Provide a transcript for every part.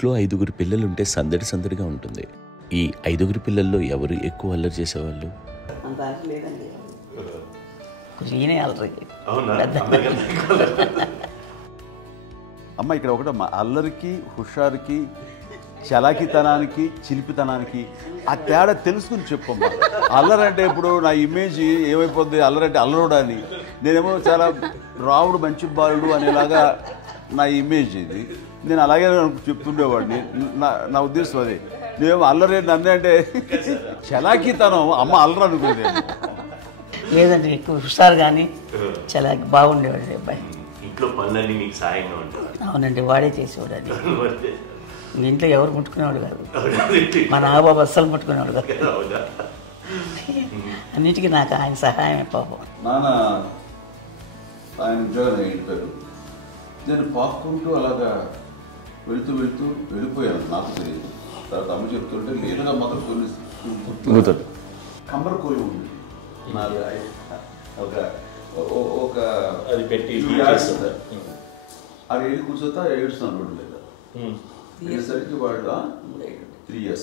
ఇంట్లో 5గురు పిల్లలుంటే సందడి సందడిగా ఉంటుంది. ఈ 5గురు పిల్లల్లో ఎవరు ఎక్కువ అల్లరి చేసేవాళ్ళు? అంత అల్లరి లేదండి. ఈయనే అల్లరి. అమ్మ ఇక్కడ ఒకటి అల్లరికి, హుషారుకి, చలాకితనానికి, చిలిపితనానికి ఆ తేడా తెలుసుకుని చెప్పమ్మా. అల్లరి అంటే ఇప్పుడు నా ఇమేజ్ ఏమైపోద్ది, అల్లరి అంటే అల్లరుడు అని. నేనేమో చాలా రావుడు మంచి బాలుడు అనేలాగా నా ఇమేజ్ ఇది. నేను అలాగే చెప్తుండేవాడిని. నా ఉద్దేశం అదే. నేనేమో అల్లరి నన్ను అంటే చలాకితనం అమ్మ అల్లరి అనుకుంది. లేదండి, ఎక్కువ హుషారు కానీ చాలా బాగుండేవాడు అబ్బాయి. ఇంట్లో పనులన్నీ మీకు సాయంగా ఉంటాయి? అవునండి, వాడే చేసేవాడు. అది ఇంట్లో ఎవరు ముట్టుకునేవాడు కాదు. మా నాగబాబు అస్సలు ముట్టుకునేవాడు కాదు. అన్నిటికీ నాకు ఆయన సహాయమే పాపం. నాన్న ఆయన ఉద్యోగం వెళ్ళిపోయారు. నేను పాక్కుంటూ అలాగా వెళుతూ వెళ్ళిపోయాను. నాకు తెలియదు. తర్వాత అమ్మ చెప్తుంటే లేదుగా మాత్రం కొన్ని కమ్మర కోలు ఉంది. ఒక అది పెట్టి అది వెళ్ళి కూర్చోతా ఏడుస్తున్నాను రోడ్డు మీద. ఏసరికి వాళ్ళు 3 years.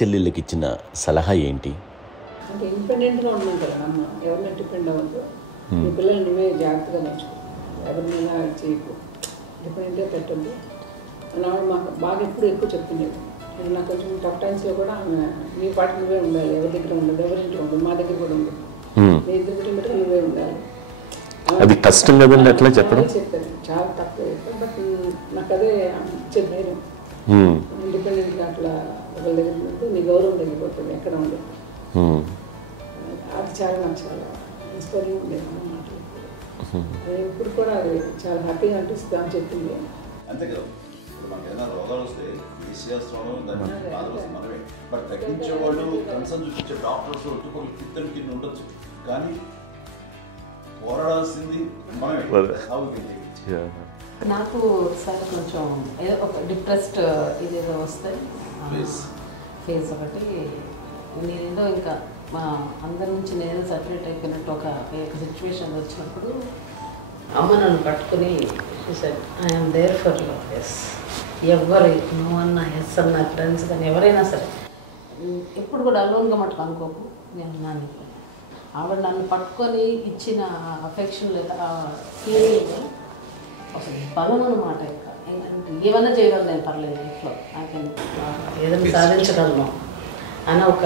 చెల్లెళ్ళకి ఇచ్చిన సలహా ఏంటి? అంటే ఇండిపెండెంట్గా ఉండమంటారు అమ్మ. ఎవరిని డిపెండ్ అవ్వద్దు. నీ పిల్లలు నువ్వే జాగ్రత్తగా నేర్చుకో. ఎవరినైనా చేయకు, డిపెండెంట్గా పెట్టద్దు అని ఆవిడ మాకు బాగా ఎక్కువ చెప్తుండేది. నేను నాకు కొంచెం టఫ్ టైమ్స్లో కూడా ఆమె నీ పాటు నువ్వే ఉండాలి, ఎవరి దగ్గర ఉండదు, ఎవరింట్లో ఉండదు, మా దగ్గర కూడా ఉండదు, నీ ఇద్దరు బట్టి నువ్వే ఉండాలి. అది కష్టం కదండి అట్లా చెప్పడం. చెప్పాను, చాలా తక్కువ చెప్పాను. బట్ నాకు అదే ఇచ్చే ధైర్యం. ఇండిపెండెంట్గా అట్లా ఒకరి దగ్గర ఉంటే నీ గౌరవం తగ్గిపోతుంది, ఎక్కడ ఉండదు. అది చాలా నాకు చాలా ఇన్స్పైరింగ్ ఉండేది అమ్మ మాటలు. ఇప్పుడు కూడా అది చాలా హ్యాపీగా అనిపిస్తుంది అని చెప్పింది. అంతే కదా, ఇప్పుడు మనకి ఏదైనా రోగాలు వస్తే చేస్తాము, దాన్ని మనమే. బట్ తగ్గించే వాళ్ళు కన్సర్న్ చూపించే డాక్టర్స్ ఒట్టుకోలు కింద కింద ఉండొచ్చు, కానీ పోరాడాల్సింది మనమే. నాకు సార్ కొంచెం ఏదో ఒక డిప్రెస్డ్ ఇదేదో వస్తే ఫేజ్ ఒకటి నేనేదో ఇంకా మా అందరి నుంచి నేను సపరేట్ అయిపోయినట్టు ఒక సిచ్యువేషన్ వచ్చినప్పుడు అమ్మ నన్ను పట్టుకుని I'm there for you. Yes, ఎవరు నువ్వు అన్నా ఎస్ అన్న ఫ్రెండ్స్ కానీ ఎవరైనా సరే ఎప్పుడు కూడా అలోన్గా మటుకు అనుకోకు, నేను నాన్న ఆవిడ నన్ను పట్టుకొని ఇచ్చిన అఫెక్షన్ లేదా ఫీలింగ్ అసలు బలం అన్నమాట. ఇంకా ఏమన్నా చేయగలను నేను, పర్లేదు లైఫ్లో ఏదైనా సాధించగలను అని ఒక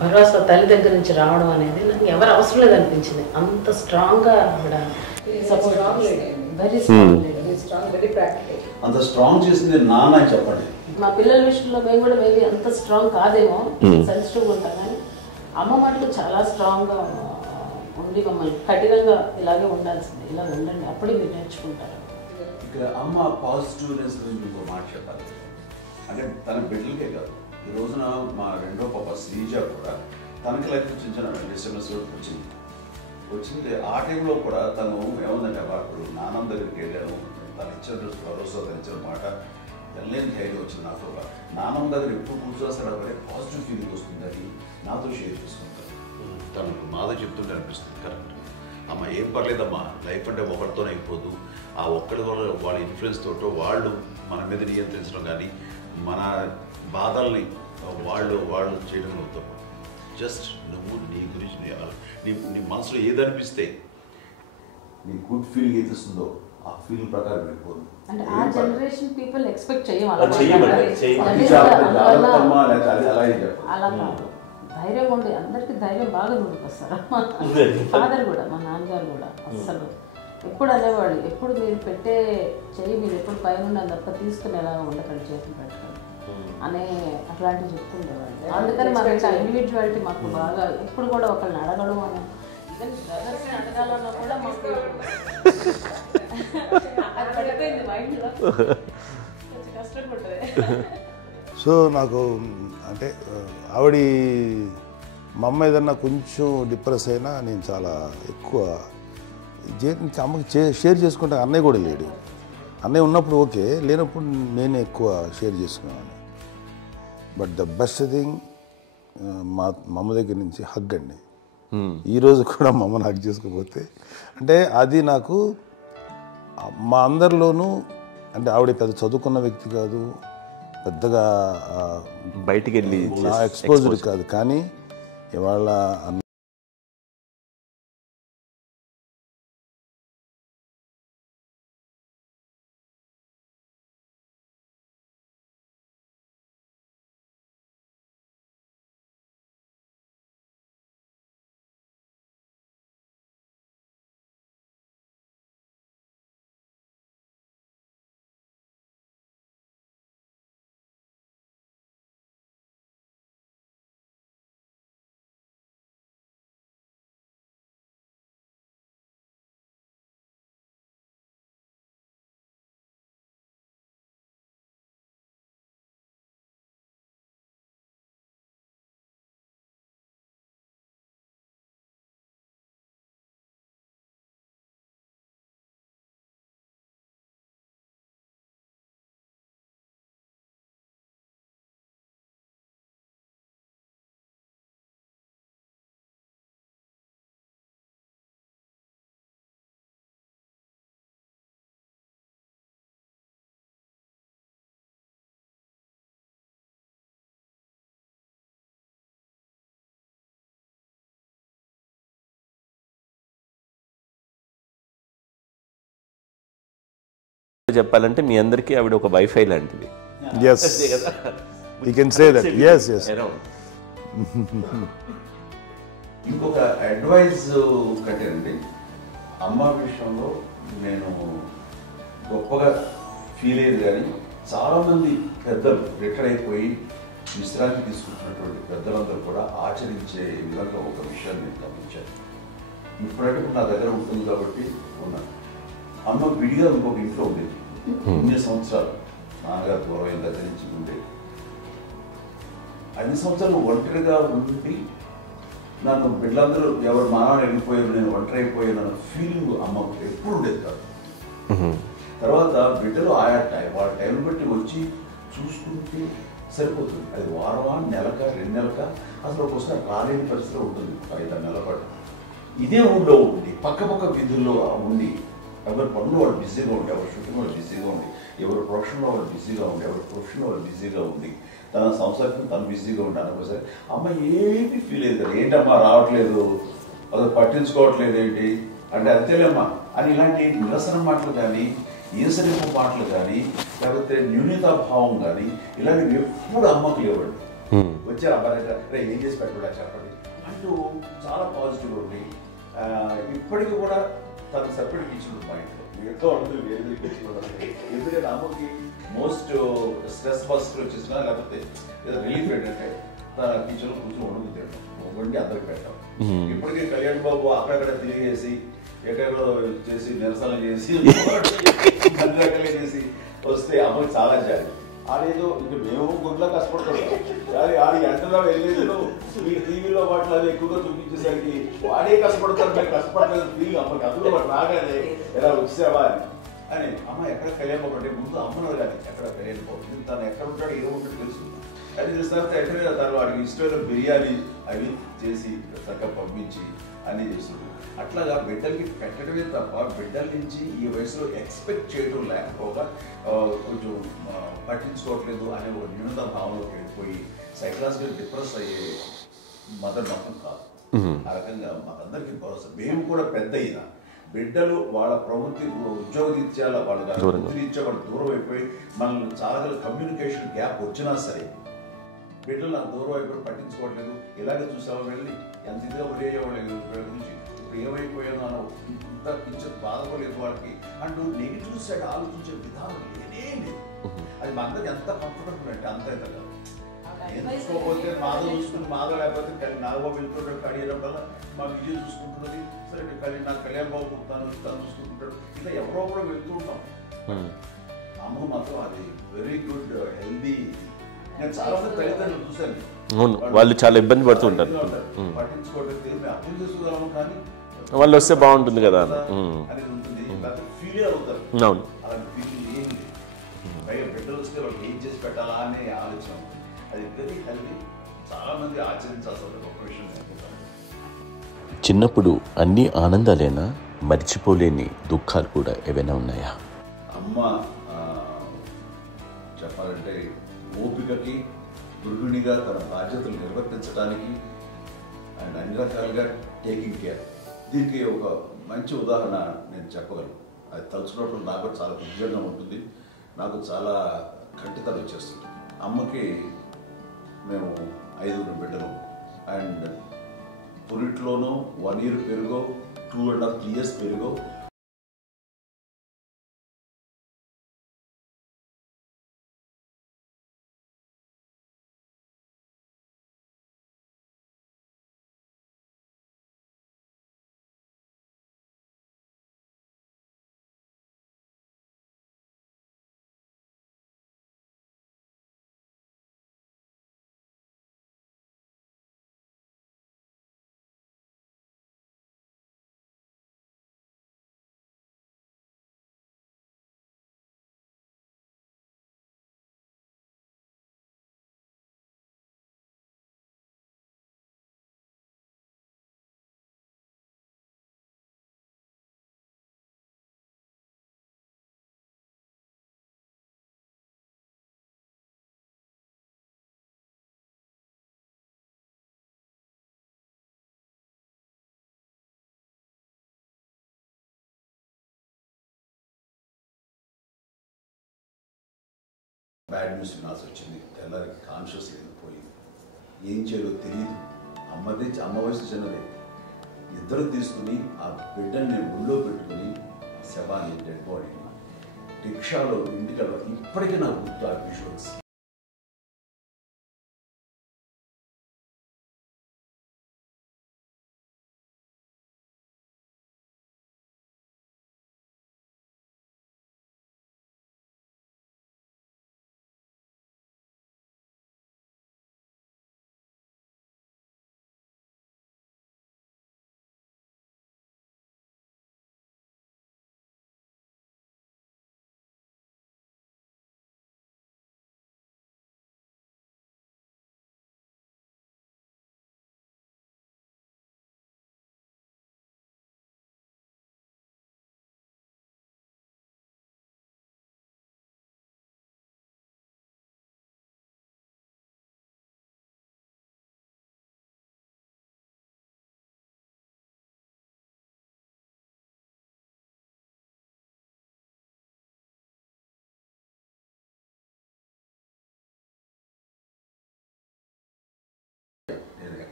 భరోసా తల్లి దగ్గర నుంచి రావడం అనేది నాకు ఎవరు అవసరం లేదు అనిపించింది. అంత స్ట్రాంగ్గా ఆవిడ support, very strong, very practical. అంత స్ట్రాంగ్ చేసింది నాన్న చెప్పండి. మా పిల్లల విషయంలో మేము కూడా మేబీ అంత స్ట్రాంగ్ కాదేమో, సెన్సిటివ్గా ఉంటాం, కానీ అమ్మ మటుకు చాలా స్ట్రాంగ్గా ఉండి మమ్మల్ని కఠినంగా ఇలాగే ఉండాల్సింది, ఇలా ఉండండి అప్పుడే మీరు నేర్చుకుంటారు. ఇక్కడ అమ్మ పాజిటివ్నెస్ గురించి ఇంకో మాట చెప్పాలి. అంటే తన బిడ్డలకే కాదు, ఈ రోజున మా రెండో పాప శ్రీజ కూడా తనకి లైఫ్ చిన్న డిస్టర్బెన్స్ వచ్చింది. ఆ టైంలో కూడా తను ఏముందంటే అప్పుడు నాన్న దగ్గరికి వెళ్ళాను, తను ఇచ్చిన భరోసా, తను ఇచ్చిన మాట వెళ్ళలేని ధైర్యం వచ్చింది నాకు. నాన్నమ్మ దగ్గర ఎప్పుడు కూర్చోస్తాడు అప్పుడే పాజిటివ్ ఫీలింగ్ వస్తుందని నాతో షేర్ చేసుకుంటాను. తను మాతో చెప్తుంటే అనిపిస్తుంది కరెక్ట్. అమ్మ ఏం పర్లేదమ్మా, లైఫ్ అంటే ఒకరితోనే అయిపోదు, ఆ ఒక్కడి వల్ల వాళ్ళ ఇన్ఫ్లుయెన్స్ తోటో వాళ్ళు మన మీద నియంత్రించడం కానీ మన బాధల్ని వాళ్ళు చేయడం అవుతాం. జస్ట్ నువ్వు నీ గురించి నీ మనసులో ఏదనిపిస్తే నీ గుడ్ ఫీలింగ్ ఏది వస్తుందో ఆ ఫీలింగ్ ప్రకారం వెళ్ళిపోదు. అంటే ఆ జనరేషన్ పీపుల్ ఎక్స్పెక్ట్ చేయం అలా కాదు. ధైర్యం ఉండి అందరికి ధైర్యం బాగా నూరుకొస్తారు. ఫాదర్ కూడా, మా నాన్నగారు కూడా అస్సలు ఎప్పుడు అనేవాళ్ళు, ఎప్పుడు మీరు పెట్టే చెయ్యి మీరు ఎప్పుడు పైన ఉండాలి తప్ప తీసుకునేలా ఉండకండి, చేతులు పెట్టకండి అనే అట్లాంటివి చెప్తుండేవాళ్ళు. అందుకని మాకు ఇంకా ఇండివిజువాలిటీ మాకు బాగా ఎప్పుడు కూడా ఒకళ్ళని అడగడం అని, ఈవెన్ బ్రదర్స్ని అడగాలన్నా కూడా మాకు అది పడిపోయింది మైండ్లో, కొంచెం కష్టంగా ఉంటుంది. సో నాకు అంటే ఆవిడ మా అమ్మ ఏదన్నా కొంచెం డిప్రెస్ అయినా నేను చాలా ఎక్కువ అమ్మకి షేర్ చేసుకుంటే అన్నయ్య కూడా లేడు. అన్నయ్య ఉన్నప్పుడు ఓకే, లేనప్పుడు నేనే ఎక్కువ షేర్ చేసుకున్నాను. బట్ ద బెస్ట్ థింగ్ మా అమ్మ దగ్గర నుంచి హగ్ అండి. ఈరోజు కూడా మా అమ్మని హగ్ చేసుకోకపోతే అంటే అది నాకు మా అందరిలోనూ, అంటే ఆవిడ పెద్ద చదువుకున్న వ్యక్తి కాదు, పెద్దగా బయటికి వెళ్ళి ఎక్స్పోజర్ కాదు, కానీ ఇవాళ చెప్పాలంటే మీ అందరికీ ఆవిడ ఒక వైఫై లాంటిది. yes you can say that. yes ఇంకొక అడ్వైజ్ కట్టండి, అమ్మ విషయంలో నేను గొప్పగా ఫీల్ అయ్యేది, కానీ చాలామంది పెద్దలు రిటైర్ అయిపోయి విశ్రాంతి తీసుకుంటున్నటువంటి పెద్దలందరూ కూడా ఆచరించే విధంగా ఒక విషయాన్ని నేను గమనించాను. ఇప్పుడంటే నా దగ్గర ఉంటుంది కాబట్టి ఉన్నాను. అమ్మ విడిగా ఇంకొక ఇంట్లో ఉండేది, 9 సంవత్సరాలు నాన్నగారు దూరం దగ్గర నుంచి ఉండేది. 5 సంవత్సరాలు ఒంటరిగా ఉండి నన్ను బిడ్డలందరూ ఎవరు మానవుని వెళ్ళిపోయారు, నేను ఒంటరి అయిపోయాను అన్న ఫీలింగ్ అమ్మకు ఎప్పుడు ఉండేది కాదు. తర్వాత బిడ్డలు ఆయా వాళ్ళ టైం బట్టి వచ్చి చూసుకుంటే సరిపోతుంది. అది వారమా, నెలక, 2 నెలక, అసలు ఒకసారి రాలేని పరిస్థితిలో ఉంటుంది 5-6 నెలల పాటు. ఇదే ఊళ్ళో ఉండి పక్క విధుల్లో ఉండి ఎవరి పనులు వాళ్ళు బిజీగా ఉండి, ఎవరి షూటింగ్ వాళ్ళు బిజీగా ఉండి, ఎవరి ప్రొఫెషన్లో వాళ్ళు బిజీగా ఉండి, ఎవరి ప్రొఫెషన్లో వాళ్ళు బిజీగా ఉంది, తన సంసారం తను బిజీగా ఉంటాను ఒకసారి అమ్మ ఏమీ ఫీల్ అయ్యేది కదా, ఏంటమ్మా రావట్లేదు, అసలు పట్టించుకోవట్లేదు ఏంటి అంటే అంతేలేమ్మా అని ఇలాంటి నిరసన మాటలు కానీ, ఈసరింపు మాటలు కానీ, లేకపోతే న్యూనతాభావం కానీ ఇలాంటివి ఎప్పుడు అమ్మకు లేవండి. వచ్చారు అబ్బాయి ఏం చేసి పెట్టడా చెప్పండి అంటూ చాలా పాజిటివ్ ఉండి ఇప్పటికి కూడా తను సపరేట్ కిచెన్ పాయింట్ ఎక్కువ ఉంటుంది వేరే కిచెన్. ఎందుకంటే అమ్మకి మోస్ట్ స్ట్రెస్ బస్టర్ వచ్చేసినా లేకపోతే ఏదో రిలీఫ్ ఏంటంటే తన కిచెన్ కూర్చొని వండుకుంటాడు, వండి అందరికి పెట్టాం. ఇప్పటికీ కళ్యాణ్ బాబు అక్కడక్కడ తిరిగేసి ఎక్కడెక్కడో చేసి నిరసన చేసి అన్ని రకాలే చేసి వస్తే అమ్మకి చాలా జాలి. ఆడేదో ఇంక మేము గుడ్లా కష్టపడుతున్నాం కానీ ఆడి ఎంతలో వెళ్ళేది ఈ టీవీలో వాటిలో అది ఎక్కువగా చూపించేసరికి వాడే కష్టపడతారు, మేము కష్టపడలేదు ఫీల్ అమ్మకి. అందులో వాడు రాగానే ఎలా వచ్చావా అని అమ్మ ఎక్కడ కళ్యాణ్ బాబు అంటే ముందు అమ్మను కానీ ఎక్కడ కళ్యాణ్ బాబు తను ఎక్కడ ఉంటాడు ఏ ఉంటాడు తెలుసు. అది తెలిసిన ఎక్కడ తను వాడికి ఇష్టమైన బిర్యానీ అవి చేసి చక్కగా పంపించి అన్నీ చేస్తుంటాడు. అట్లాగా బిడ్డలకి పెట్టడమే తప్ప బిడ్డల నుంచి ఈ వయసులో ఎక్స్పెక్ట్ చేయడం లేకపోగా కొంచెం పట్టించుకోవట్లేదు అనే ఒక న్యూనత భావనలోకి వెళ్ళిపోయి సైకలాజికల్ డిప్రెస్ అయ్యే మదర్ మాత్రం కాదు. ఆ రకంగా మాకందరికీ భరోసా. మేము కూడా పెద్ద అయినా బిడ్డలు వాళ్ళ ప్రవృత్తి ఉద్యోగరీత్యా వాళ్ళు వృత్తిరీత్యా వాళ్ళు దూరం అయిపోయి మనల్ని చాలా కమ్యూనికేషన్ గ్యాప్ వచ్చినా సరే బిడ్డలు నాకు దూరం అయిపోయి పట్టించుకోవట్లేదు. ఇలాగే చూసావా వెళ్ళి ఎంత ఇదిగా వదిలేవాళ్ళు గురించి ఇప్పుడు ఏమైపోయాను అన్న ఇంత కించెం బాధపడలేదు వాళ్ళకి అంటూ నెగిటివ్ సైడ్ ఆలోచించే విధానం లేనే లేదు. అది మా అందరికి ఎంత కంఫర్టబుల్ అంటే అంత ఎంత కాదు. నేను చూసుకోకపోతే మాధవ్ చూసుకుని మాధవ్ లేకపోతే నాగబాబు వెళ్తుంటాడు కడియడం వల్ల మా విజయ్ చూసుకుంటున్నది సరే నాకు కళ్యాణ్ బాబు తను చూసుకుంటుంటాడు. ఇలా ఎవరో కూడా వెళ్తూ ఉంటాం. అమ్మ మాత్రం అది వెరీ గుడ్ హెల్దీ. నేను చాలా మంది తల్లిదండ్రులు చూశాను, వాళ్ళు చాలా ఇబ్బంది పడుతుంటారు, పట్టించుకోవడం తెలియదు, అర్థం చేసుకోగలము కానీ వాళ్ళు వస్తే బాగుంటుంది కదా అనేది ఉంటుంది. ఫీల్ అవుతారు, అలాంటి ఫీలింగ్ ఏం లేదు. పైగా బిడ్డలు వస్తే వాళ్ళు ఏం చేసి పెట్టాలా అనే ఆలోచన ఉంటుంది. అది వెరీ హెల్దీ. చాలా మంది ఆచరించాల్సిన గొప్ప విషయం అనుకుంటాను. చిన్నప్పుడు అన్ని ఆనందాలేనా, మర్చిపోలేని దుఃఖాలు కూడా ఏవైనా ఉన్నాయా? అమ్మ చెప్పాలంటే ఓపికకి, గృహిణిగా తన బాధ్యతలు నిర్వర్తించడానికి అండ్ అన్ని రకాలుగా టేకింగ్ కేర్, దీనికి ఒక మంచి ఉదాహరణ నేను చెప్పగలను. అది తలుచుకోవడం నాకు చాలా ఉద్యోగంగా ఉంటుంది, నాకు చాలా ఖండితలు వచ్చేస్తుంది. అమ్మకి మేము 5 బిడ్డలు అండ్ పురిట్లోనూ 1 year పెరుగో 2.5 years పెరుగో బ్యాడ్ న్యూస్ వినాల్సి వచ్చింది. తెల్లారికి కాన్షియస్ లేకపోయింది, ఏం చేయాలో తెలియదు. అమ్మ వయసు చిన్నదే. ఇద్దరు తీసుకుని ఆ బిడ్డని నేను ఒళ్ళో పెట్టుకుని శవాన్ని డెడ్ బాడీని రిక్షాలో ఇంటికి ఇప్పటికీ నాకు గుర్తు ఆ విజువల్స్.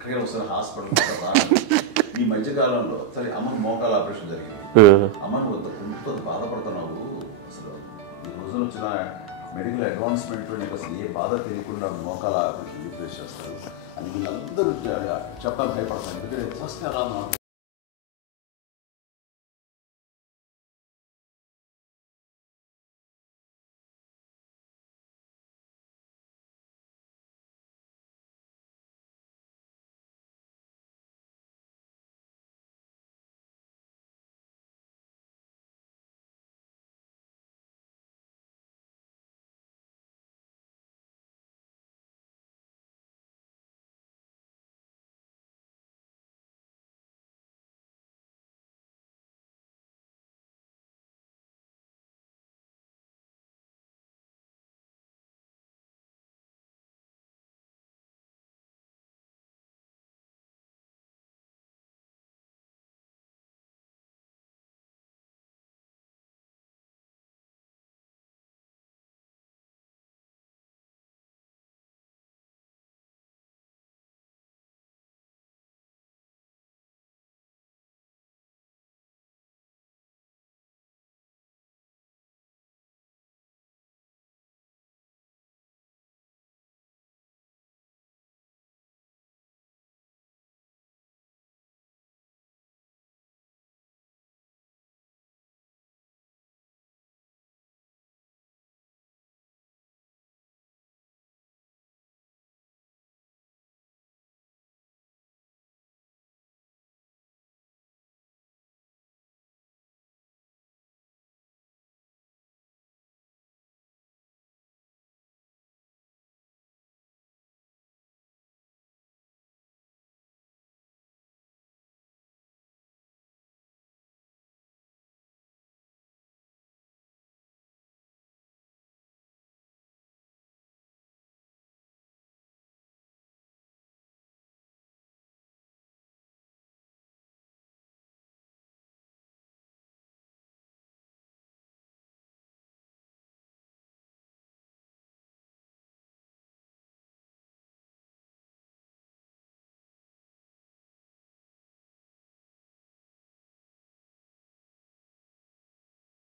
ఎక్కడికైనా వస్తున్న హాస్పిటల్ ఈ మధ్యకాలంలో సరే అమ్మకి మోకాల ఆపరేషన్ జరిగింది. అమ్మను కొంత బాధపడుతున్నావు, అసలు ఈ రోజున వచ్చిన మెడికల్ అడ్వాన్స్మెంట్ నీకు అసలు ఏ బాధ తెలియకుండా మోకాల ఆపరేషన్ రీప్లేస్ చేస్తారు అని వీళ్ళందరూ చెప్పాలి భయపడతారు. ఎందుకంటే ఫస్ట్ అలా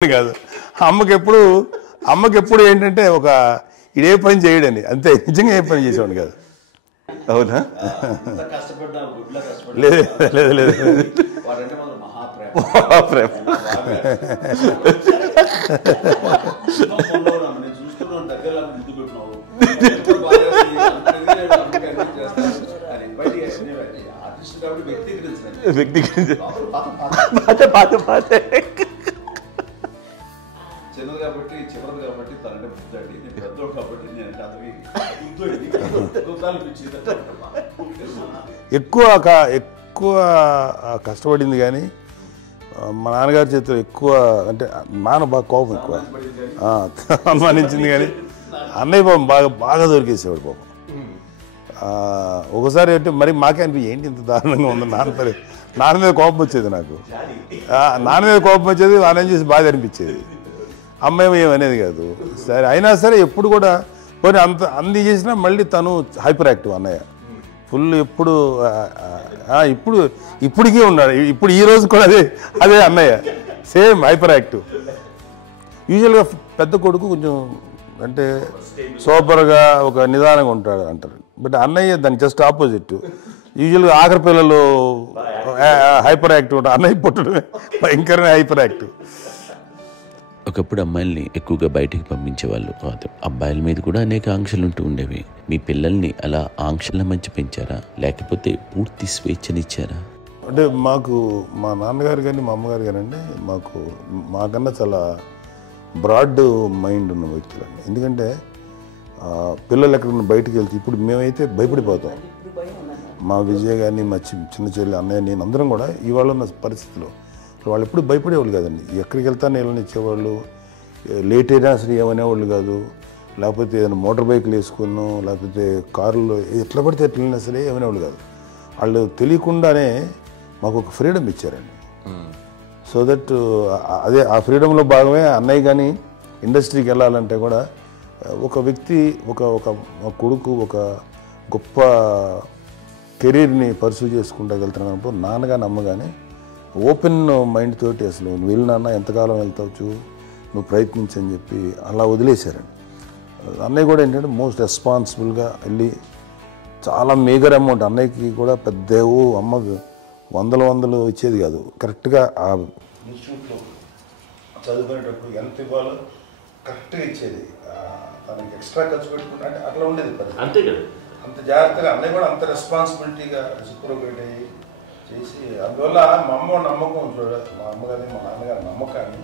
కాదు, అమ్మకి ఎప్పుడు ఏంటంటే ఒక ఇదే పని చేయడని, అంతే. నిజంగా ఏ పని చేసేవాడు కాదు. అవునా? లేదు లేదు లేదు మహాప్రేమ. చిన్నది కాబట్టి చివరిది కాబట్టి తనంటే బుద్ధండి, నేను పెద్దోడు కాబట్టి నేను ఎక్కువ కష్టపడింది. కానీ మా నాన్నగారి చేతిలో ఎక్కువ అంటే నాన్న బాగా కోపం ఎక్కువ అనుమానించింది. కానీ అన్నయ్య పాపం బాగా దొరికేసేవాడు పాపం. ఒకసారి అంటే మరి మాకే అనిపి ఏంటి ఇంత దారుణంగా ఉంది నాన్న మీద కోపం వచ్చేది నాకు. నాన్న మీద కోపం వచ్చేది, నాన్న చూసి బాధ అనిపించేది. అమ్మాయి ఏమనేది కాదు. సరే అయినా సరే ఎప్పుడు కూడా పోనీ అంది చేసినా మళ్ళీ తను హైపర్ యాక్టివ్ అన్నయ్య ఫుల్. ఇప్పటికీ ఉన్నాడు. ఇప్పుడు ఈ రోజు కూడా అదే అన్నయ్య సేమ్ హైపర్ యాక్టివ్. యూజువల్గా పెద్ద కొడుకు కొంచెం అంటే సూపర్గా ఒక నిదానంగా ఉంటాడు అంటారు. బట్ అన్నయ్య దానికి జస్ట్ ఆపోజిట్. యూజువల్గా ఆఖరి పిల్లలు హైపర్ యాక్టివ్ ఉంటారు, అన్నయ్య పుట్టడమే భయంకరమైన హైపర్ యాక్టివ్. ఒకప్పుడు అమ్మాయిల్ని ఎక్కువగా బయటికి పంపించేవాళ్ళు కాదు, అబ్బాయిల మీద కూడా అనేక ఆంక్షలు ఉంటూ ఉండేవి. మీ పిల్లల్ని అలా ఆంక్షల మధ్య పెంచారా, లేకపోతే పూర్తి స్వేచ్ఛనిచ్చారా? అంటే మాకు మా నాన్నగారు కానీ మా అమ్మగారు కానీ అండి మాకన్నా చాలా బ్రాడ్ మైండ్ ఉన్న వ్యక్తులండి. ఎందుకంటే పిల్లలు ఎక్కడన్నా బయటకు వెళ్తే ఇప్పుడు మేమైతే భయపడిపోతాం. మా విజయ్ కానీ మా చిన్న చెల్లి అన్నయ్య నేను అందరం కూడా ఇవాళ ఉన్న పరిస్థితిలో వాళ్ళు ఎప్పుడు భయపడేవాళ్ళు కాదండి. ఎక్కడికి వెళ్తాను నీళ్ళని ఇచ్చేవాళ్ళు, లేట్ అయినా అసలు ఏమనేవాళ్ళు కాదు. లేకపోతే ఏదైనా మోటార్ బైక్లు వేసుకున్నాం, లేకపోతే కారులో ఎట్లా పడితే ఎట్లయినా సరే ఏమనేవాళ్ళు కాదు. వాళ్ళు తెలియకుండానే మాకు ఒక ఫ్రీడమ్ ఇచ్చారండి. సో దట్ అదే ఆ ఫ్రీడంలో భాగమే అన్నయ్య కానీ ఇండస్ట్రీకి వెళ్ళాలంటే కూడా ఒక వ్యక్తి ఒక కొడుకు ఒక గొప్ప కెరీర్ని పర్సూ చేసుకుంటూ వెళ్తున్నప్పుడు నాన్నగాని అమ్మగానే ఓపెన్ మైండ్ తోటి అసలు నువ్వు వెళ్ళి నాన్న ఎంతకాలం వెళ్తావు నువ్వు ప్రయత్నించని చెప్పి అలా వదిలేశారండి. అన్నయ్య కూడా ఏంటంటే మోస్ట్ రెస్పాన్సిబుల్గా వెళ్ళి చాలా మేజర్ అమౌంట్ అన్నయ్యకి కూడా పెద్ద అమ్మకు వందలు ఇచ్చేది కాదు. కరెక్ట్గా ఆ ఇన్స్టిట్యూట్లో చదువుకునేటప్పుడు ఎంత ఇవ్వాలో కరెక్ట్గా ఇచ్చేది. తనకి ఎక్స్ట్రా ఖర్చు పెట్టుకుంటే అంటే అట్లా ఉండేది పరిస్థితి. అంతే కదా, అంత జాగ్రత్తగా అన్నయ్య కూడా అంత రెస్పాన్సిబిలిటీగా రెసిప్రోకేట్ అయ్యి చేసి అందువల్ల మా అమ్మ నమ్మకం మా అమ్మగారి మా నాన్నగారి నమ్మకాన్ని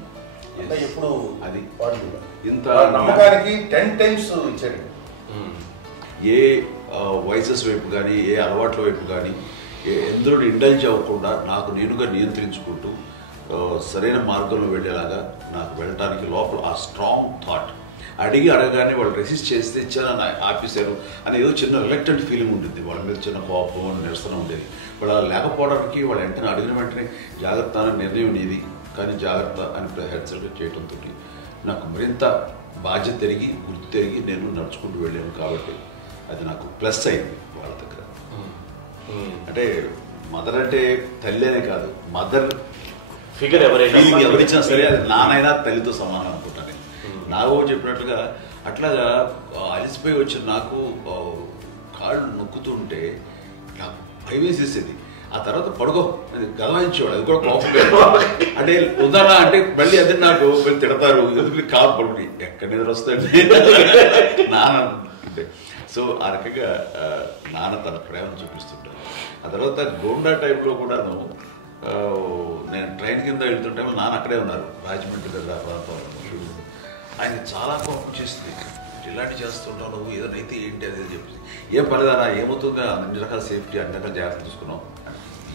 అంటే ఎప్పుడు అది వాడు ఇంత నమ్మకానికి 10 times ఇచ్చాడు. ఏ వయసెస్ వైపు కానీ ఏ అలవాట్ల వైపు కానీ ఎందులో ఇండల్జ్ అవ్వకుండా నాకు నేనుగా నియంత్రించుకుంటూ సరైన మార్గంలో వెళ్ళేలాగా నాకు వెళ్ళడానికి లోపల ఆ స్ట్రాంగ్ థాట్ అడగగానే వాళ్ళు రెసిస్ట్ చేస్తే ఇచ్చారని ఆపేశారు అని ఏదో చిన్న రిలక్టెంట్ ఫీలింగ్ ఉంటుంది. వాళ్ళ మీద చిన్న కోపం నిరసన ఉండేది. వాళ్ళు అలా లేకపోవడానికి వాళ్ళు వెంటనే అడిగిన వెంటనే జాగ్రత్త అనే నిర్ణయం అనేది కానీ జాగ్రత్త అని హెచ్చరిక చేయడంతో నాకు మరింత బాధ్యత తిరిగి గుర్తు తిరిగి నేను నడుచుకుంటూ వెళ్ళాను. కాబట్టి అది నాకు ప్లస్ అయింది వాళ్ళ దగ్గర. అంటే మదర్ అంటే తల్లి అనే కాదు, మదర్ ఫిగర్ ఎవరిచ్చినా సరే అది నానైనా తల్లితో సమానం అనుకుంటాను. నాకు చెప్పినట్లుగా అట్లాగా అలిసిపోయి వచ్చిన నాకు కాళ్ళు నొక్కుతుంటే నాకు భయం వేసేసేది. ఆ తర్వాత పడుకో అది గదవాయించేవాడు. అది కూడా కోపం అంటే ఉందానా అంటే మళ్ళీ అదే నాకు తిడతారు ఎందుకు కాదు పడుకుని ఎక్కడ నిద్ర వస్తాయండి నాన్న అంటే. సో ఆ రకంగా నాన్న తన ప్రేమను చూపిస్తుంటాను. ఆ తర్వాత గోండా టైంలో కూడాను నేను ట్రైన్ కింద వెళ్తుంటే నాన్న అక్కడే ఉన్నారు రాజమండ్రి దగ్గర ప్రాంతంలో. ఆయన చాలా కోపం చేస్తుంది, ఇలాంటి చేస్తుంటావు నువ్వు ఏదైనా అయితే ఏంటి అనేది చెప్పేసి ఏం పర్లేదా ఏమవుతుందో అన్ని రకాల సేఫ్టీ అన్ని రకాల జాగ్రత్త తీసుకున్నాం.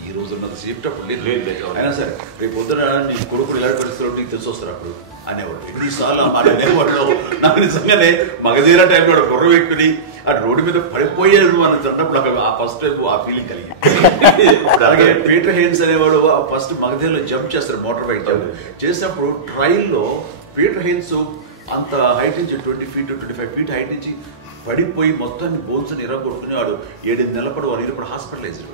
ఈ రోజు ఉన్నంత సేఫ్టీ అప్పుడు లేదు. అయినా సరే రేపు పొద్దున నీ కొడుకులు ఇలాంటి పరిస్థితుల్లో నీకు తెలిసి వస్తారు అప్పుడు అనేవాడు. ఎన్నిసార్లు అనేవాడు నాకు నిజంగానే మగధీర టైంలో గుర్రం ఎక్కుని ఆ రోడ్డు మీద పడిపోయారు అని అన్నప్పుడు నాకు ఆ ఫస్ట్ టైం ఆ ఫీలింగ్ కలిగింది. అలాగే పీటర్ హెయిన్స్ అనేవాడు ఫస్ట్ మగధీరలో జంప్ చేస్తారు, మోటార్ బైక్ జంప్ చేసినప్పుడు ట్రైల్లో పీటర్ హెయిన్స్ అంత హైట్ నుంచి 20 feet 25 feet హైట్ నుంచి పడిపోయి మొత్తాన్ని బోన్స్ని ఇరగొట్టుకుని వాడు 7 నెలల పాటు వాడు ఇరప్పుడు హాస్పిటలైజ్డ్.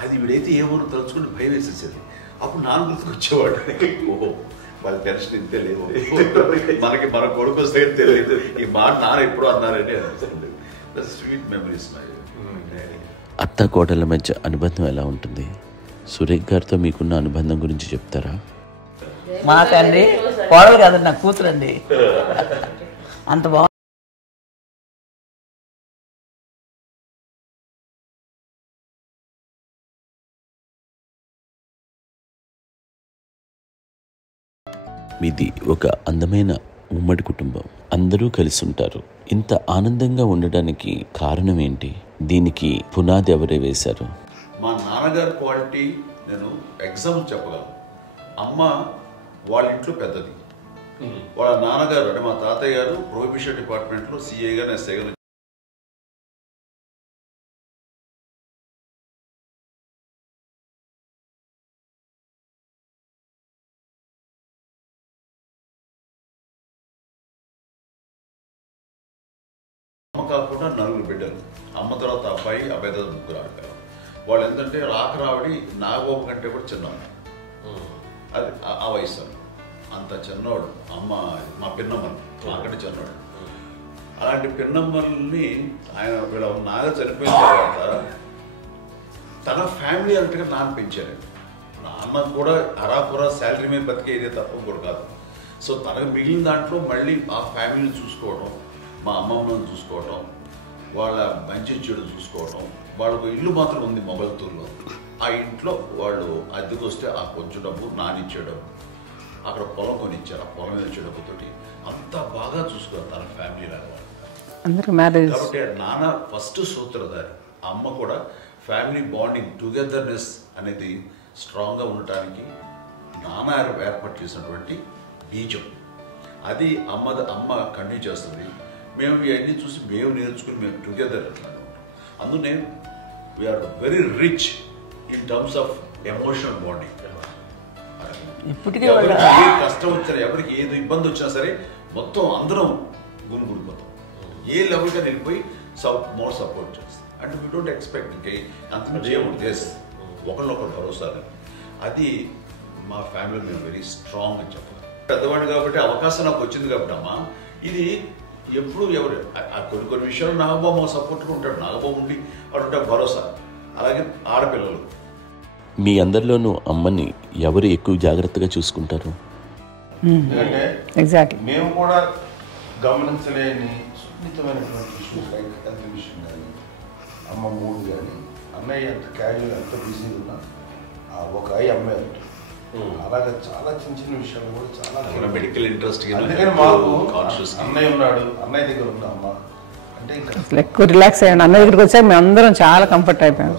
అది వీడైతే ఏమో తలుచుకుని భయం వేసేసేది. అప్పుడు నాన్న గుర్తుకు వచ్చేవాడు, ఓహో వాళ్ళ టెన్షన్ ఇంతే లేవు, మనకి మన కొడుకు వస్తే తెలియదు ఈ మాట నాన్న ఎప్పుడు అన్నారని అనిపిస్తుంది. Sweet memories. అత్త కోడళ్ళ మధ్య అనుబంధం ఎలా ఉంటుంది? సురేఖ్ గారితో మీకున్న అనుబంధం గురించి చెప్తారా? మాకండి కోడలు కాదండి, నా కూతురు అండి. అంత బాగుంది. మీది ఒక అందమైన ఉమ్మడి కుటుంబం, అందరూ కలిసి ఉంటారు. ఇంత ఆనందంగా ఉండడానికి కారణం ఏంటి? దీనికి పునాది ఎవరే వేశారు? మా నాన్నగారి క్వాలిటీ నేను ఎగ్జాంపుల్ చెప్పగలను. అమ్మ వాళ్ళ ఇంట్లో పెద్దది, వాళ్ళ నాన్నగారు అంటే మా తాతయ్య గారు ప్రొహిబిషన్ డిపార్ట్మెంట్లో సిఐగా ఎస్ఐగా అమ్మ కాకుండా 4 బిడ్డలు. అమ్మ తర్వాత అబ్బాయి తర్వాత 3 ఆడపిల్లలు. వాళ్ళు ఏంటంటే రాకరావడి నాగోప కంటే కూడా చిన్నవాడు. అది ఆ వయసు అంత చిన్నవాడు. అమ్మ మా పిన్నమ్మలు నాకంటే చిన్నవాడు. అలాంటి పిన్నమ్మల్ని ఆయన వీళ్ళ నాగ చనిపోయిన తర్వాత తన ఫ్యామిలీ అంతగా నాన్న పెంచారు. నాన్న కూడా అరాపురా శాలరీ మీద బతికేదే తప్ప కూడా కాదు. సో తనకు మిగిలిన దాంట్లో మళ్ళీ ఆ ఫ్యామిలీని చూసుకోవడం, మా అమ్మమ్మను చూసుకోవటం, వాళ్ళ మంచి చెడు చూసుకోవటం. వాళ్ళకు ఇల్లు మాత్రం ఉంది మొగల్తూరులో. ఆ ఇంట్లో వాళ్ళు అద్దెకు వస్తే ఆ కొంచెం డబ్బు నానిచ్చే డబ్బు, అక్కడ పొలం కొనిచ్చారు, ఆ పొలం మీద ఇచ్చే డబ్బుతోటి అంతా బాగా చూసుకోరు తన ఫ్యామిలీ లాగా. కాబట్టి నాన్న ఫస్ట్ సూత్రధారి. అమ్మ కూడా ఫ్యామిలీ బాండింగ్ టుగెదర్నెస్ అనేది స్ట్రాంగ్గా ఉండటానికి నాన్న ఏర్పాటు చేసినటువంటి బీజం. అది అమ్మ కంటిన్యూ చేస్తుంది. మేము ఇవన్నీ చూసి మేము నేర్చుకుని మేము టుగెదర్ ఉంటాం. అందునే we are very rich in terms of emotional bonding. ఇప్పటికే ఏ కష్టం వచ్చినా ఎవరికి ఏది ఇబ్బంది వచ్చినా సరే మొత్తం అందరం గురిపోతాం. ఏ లెవెల్గా వెళ్ళిపోయి మోర్ సపోర్ట్ చేస్తాం. అంటే వీ డోంట్ ఎక్స్పెక్ట్ ఇంకే అంత చేయముంది ఎస్ ఒకరినొకరు భరోసా అది మా ఫ్యామిలీ మేము వెరీ స్ట్రాంగ్ అని చెప్పాలి. పెద్దవాడిని కాబట్టి అవకాశం నాకు వచ్చింది కాబట్టి అమ్మా ఇది ఎప్పుడు ఎవరు కొన్ని విషయాలు నాగబాబు సపోర్ట్గా ఉంటాడు, నాగబాబు ఉండి వాడు ఉంటాడు భరోసా. అలాగే ఆడపిల్లలు మీ అందరిలోనూ అమ్మని ఎవరు ఎక్కువ జాగ్రత్తగా చూసుకుంటారు? ఎందుకంటే ఎగ్జాక్ట్లీ మేము కూడా గమనించలేని సున్నితమైనటువంటి ఇష్యూస్ లైక్ హెల్త్ విషయం కానీ అమ్మ మూడు కానీ అన్నయ్య ఎంత క్యాజువల్ ఎంత బిజీ ఉన్నా ఒక అమ్మాయి ఉంటుంది. అలాగే చాలా చిన్న చిన్న విషయాలు కూడా చాలా మెడికల్ ఇంట్రెస్ట్. అందుకని మాకు అన్నయ్య ఉన్నాడు, అన్నయ్య దగ్గర ఉంది అమ్మ అంటే ఇంకా ఎక్కువ రిలాక్స్ అయ్యాను. అన్న దగ్గరికి వచ్చాక మేము అందరం చాలా కంఫర్ట్ అయిపోయాం.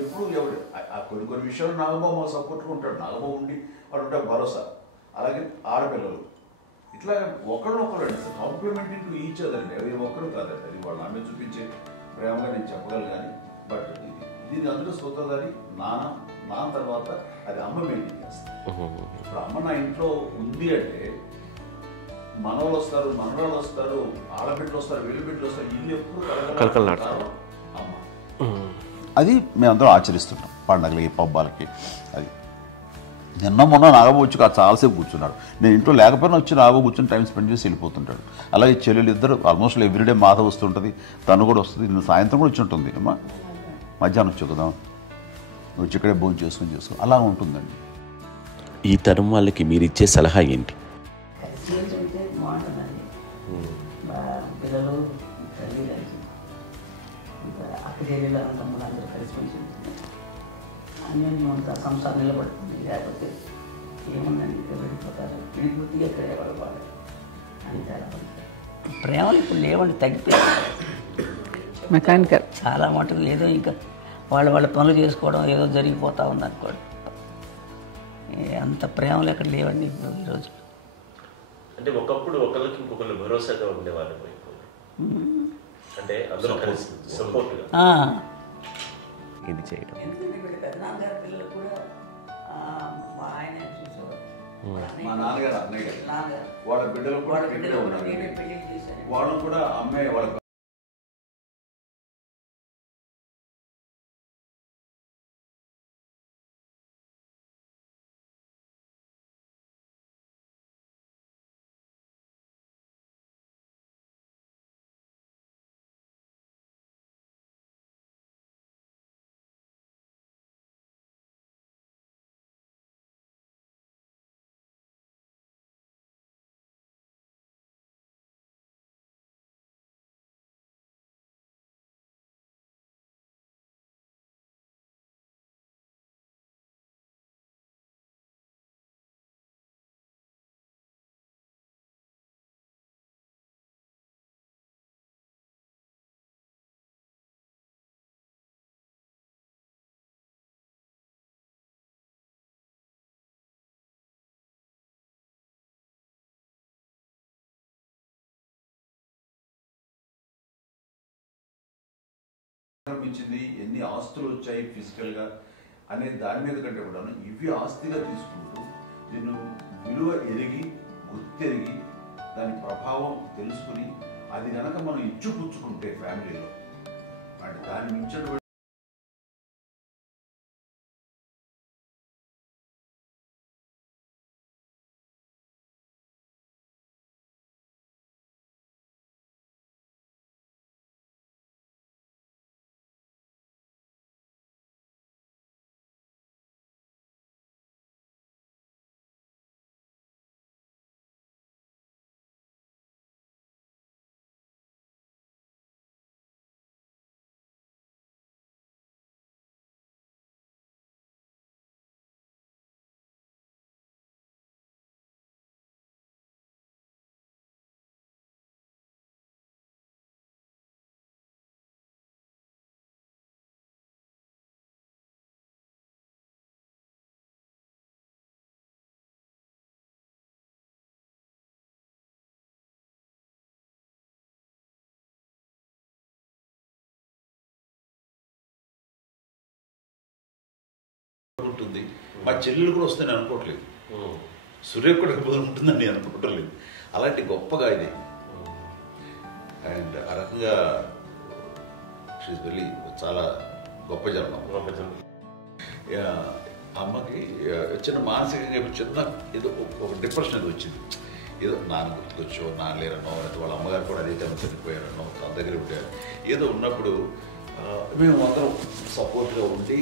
ఎప్పుడు ఎవరు కొన్ని విషయాలు నాగబాబు సపోర్ట్గా ఉంటాడు, నాగబాబు ఉండి వాడు ఉంటాడు భరోసా. అలాగే ఆడపిల్లలు ఇట్లా ఒకరినొకరు కాంప్లిమెంటింగ్ టు ఈచ్ అదర్ అండి. అవి ఒక్కరు కాదండి, అది వాళ్ళ అమ్మ చూపించే ప్రేమగా నేను చెప్పగలను. కానీ బట్ దీని అందులో స్తోత్రం గారి నాన్న తర్వాత అది అమ్మ మెయింటైన్ చేస్తుంది. ఇప్పుడు అమ్మ నా ఇంట్లో ఉంది అంటే మనవలు వస్తారు, మనవరాలు వస్తారు, ఆడబిడ్డలు వస్తారు, వెలుబిడ్డలు వస్తారు, ఇల్లు ఎప్పుడు కలకలాడతారు అమ్మ. అది మేమందరం ఆచరిస్తుంటాం పండగలకి పబ్బాలకి. అది నిన్న మొన్న నాగబాబు వచ్చి చాలాసేపు కూర్చున్నాడు. నేను ఇంట్లో లేకపోయినా వచ్చి నాగబాబు కూర్చొని టైం స్పెండ్ చేసి వెళ్ళిపోతుంటాడు. అలాగే చెల్లెలు ఇద్దరు ఆల్మోస్ట్ ఎవ్రీడే మాత వస్తుంటుంది, తను కూడా వస్తుంది. నిన్న సాయంత్రం కూడా వచ్చి ఉంటుంది అమ్మా, మధ్యాహ్నం వచ్చి కదా వచ్చి ఇక్కడే భోజనం చేసుకో అలా ఉంటుందండి. ఈ తరం వాళ్ళకి మీరు ఇచ్చే సలహా ఏంటి? బాగుంటుందండి. పిల్లలు తల్లి కలిసి అక్క చెల్లెలు తమ్ముడు అందరూ కలిసిమెలిసి అన్యోన్యం అంతా సంసారం నిలబడుతుంది. లేకపోతే ఏముందండి ఇక్కడ వెళ్ళిపోతారు, విడిపోతే ఎక్కడే పడవాలి అని చాలా ప్రేమలు ఇప్పుడు లేవండి, తగ్గిపోయాయి. మెకానికల్ చాలా మటుకు ఏదో ఇంకా వాళ్ళ పనులు చేసుకోవడం ఏదో జరిగిపోతూ ఉంది అనుకోండి. అంత ప్రేమలు ఎక్కడ లేవండి ఇప్పుడు ఈ రోజుల్లో. అంటే ఒకప్పుడు ఒకరికి ఇంకొకరు భరోసాగా ఉండేవాళ్ళు, అంటే అందరూ కలిసి సపోర్ట్గా ఇది చేయడం. పెద్దనాన్నగారి పిల్లలు కూడా ఆయన చూసేవారు. మా నాన్నగారు అన్నయ్య గారు వాళ్ళ బిడ్డలు కూడా ఇక్కడే ఉన్నారు. వాళ్ళు కూడా అమ్మాయి వాళ్ళ ఆరంభించింది, ఎన్ని ఆస్తులు వచ్చాయి ఫిజికల్గా అనే దాని మీద కంటే కూడా ఇవి ఆస్తిగా తీసుకుంటూ దీన్ని విలువ ఎరిగి గుర్తెరిగి దాని ప్రభావం తెలుసుకుని అది కనుక మనం ఇచ్చిపుచ్చుకుంటే ఫ్యామిలీలో అంటే దాని మించినటువంటి ఉంటుంది. మా చెల్లెలు కూడా వస్తే నేను అనుకోవట్లేదు, సూర్య కూడా ఉంటుందని నేను అనుకోవట్లేదు. అలాంటి గొప్పగా ఇది అండ్ ఆ రకంగా షీఈ్ వెరీ చాలా గొప్ప జన్మ. అమ్మకి చిన్న మానసికంగా చిన్న ఏదో ఒక డిప్రెషన్ అది వచ్చింది. ఏదో నాన్న గుర్తుకొచ్చో, నాన్న లేరనో, లేకపోతే వాళ్ళ అమ్మగారు కూడా అదే టైం చనిపోయారనో, తన దగ్గర ఉంటారు. ఏదో ఉన్నప్పుడు మేము అందరం సపోర్ట్గా ఉండి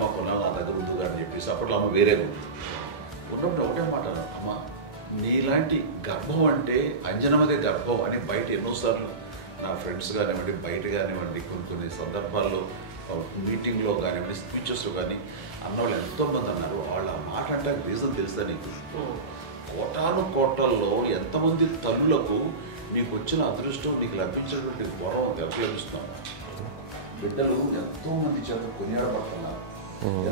మా కొన్నాళ్ళు నా దగ్గర ఉందిగా అని చెప్పేసి అప్పట్లో అమ్మ వేరేగా ఉంది. ఉన్నప్పుడు ఒకటే మాట అమ్మ, నీలాంటి గర్భం అంటే అంజనమదే గర్భం అని బయట ఎన్నోసార్లు నా ఫ్రెండ్స్ కానివ్వండి, బయట కానివ్వండి, కొన్ని సందర్భాల్లో మీటింగ్లో కానివ్వండి, స్పీచెస్లో కానీ అన్నవాళ్ళు ఎంతోమంది అన్నారు. వాళ్ళ మాట అంటే రీజన్ తెలుసా నీకు? కోటాను కోటల్లో ఎంతమంది తల్లులకు నీకు వచ్చిన అదృష్టం, నీకు లభించినటువంటి గౌరవం ఎవరు లభిస్తున్నాం? బిడ్డలు ఎంతోమంది చేత కొనియాడబడుతున్నారు,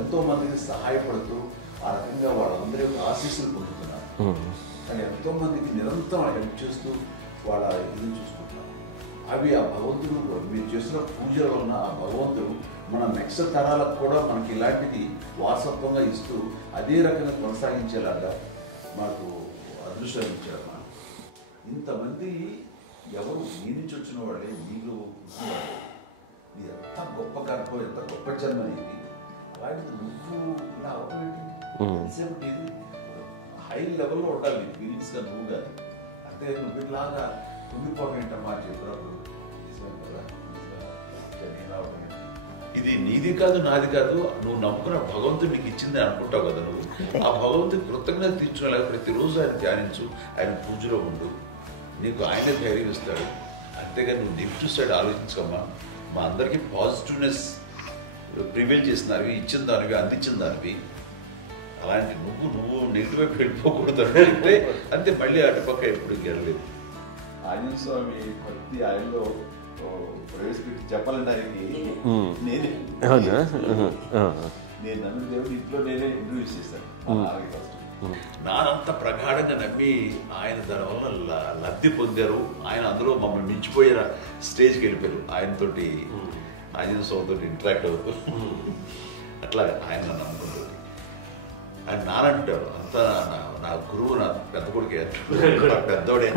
ఎంతోమందికి సహాయపడుతూ ఆ రకంగా వాళ్ళందరి యొక్క ఆశీస్సులు పొందుతున్నారు. కానీ ఎంతోమందికి నిరంతరం హెల్ప్ చేస్తూ వాళ్ళ ఇది చూసుకుంటున్నారు. అవి ఆ భగవంతుడు మీరు చేసిన పూజలో ఉన్న ఆ భగవంతుడు మన నెక్స్ట్ తరాలకు కూడా మనకి ఇలాంటిది వారసత్వంగా ఇస్తూ అదే రకంగా కొనసాగించేలాగా మాకు అదృష్టం ఇచ్చారు. ఇంతమంది ఎవరు మీ నుంచి వచ్చిన వాళ్ళే మీకు ఇది ఎంత గొప్ప గర్భం, ఎంత గొప్ప జన్మ అనేది. అలాంటిది నువ్వు ఇలా అవటమేంటి? ఇది హై లెవెల్లో ఉండాలి నీ ఫీలింగ్స్గా నువ్వు కానీ. అంతే నువ్వు ఇలాగా ఉండిపోవడం ఏంటమ్మా చెప్పినప్పుడు ఇది నీది కాదు, నాది కాదు, నువ్వు నమ్ముకున్న భగవంతుడు నీకు ఇచ్చింది అనుకుంటావు కదా. నువ్వు ఆ భగవంతుడి కృతజ్ఞత తీర్చుకోలేక ప్రతిరోజు ఆయన ధ్యానించు, ఆయన పూజలో ఉండు, నీకు ఆయనే ధైర్యం ఇస్తాడు. అంతేగాని నువ్వు నెగిటివ్ సైడ్ ఆలోచించకమ్మా. మా అందరికీ పాజిటివ్నెస్ ప్రివైల్ చేసిన దానివి, ఇచ్చిన దానివి, అందించిన దానివి. అలాంటి నువ్వు నెగిటివ్ వైపు వెళ్ళిపోకూడదు అంటే అంతే. మళ్ళీ అటుపక్క ఎప్పుడు గెలలేదు. ఆంజనేయ స్వామి భక్తి ఆయనలో ప్రవేశపెట్టి చెప్పాలంటే నేనే నమ్మిన దేవుడు ఇంట్లో నేనే ఇంట్రడ్యూస్ చేశాను. నానంత ప్రగాఢంగా నమ్మి ఆయన దానివల్ల లబ్ధి పొందారు. ఆయన అందులో మమ్మల్ని మించిపోయిన స్టేజ్కి వెళ్ళిపోయారు. ఆయనతోటి ఆంజనేయ స్వామితో ఇంటరాక్ట్ అవుతూ అట్లా ఆయన నమ్ముకుంటుంది. ఆయన నానంటారు అంతా నా గురువు, నా పెద్ద కొడుకే, పెద్దోడే.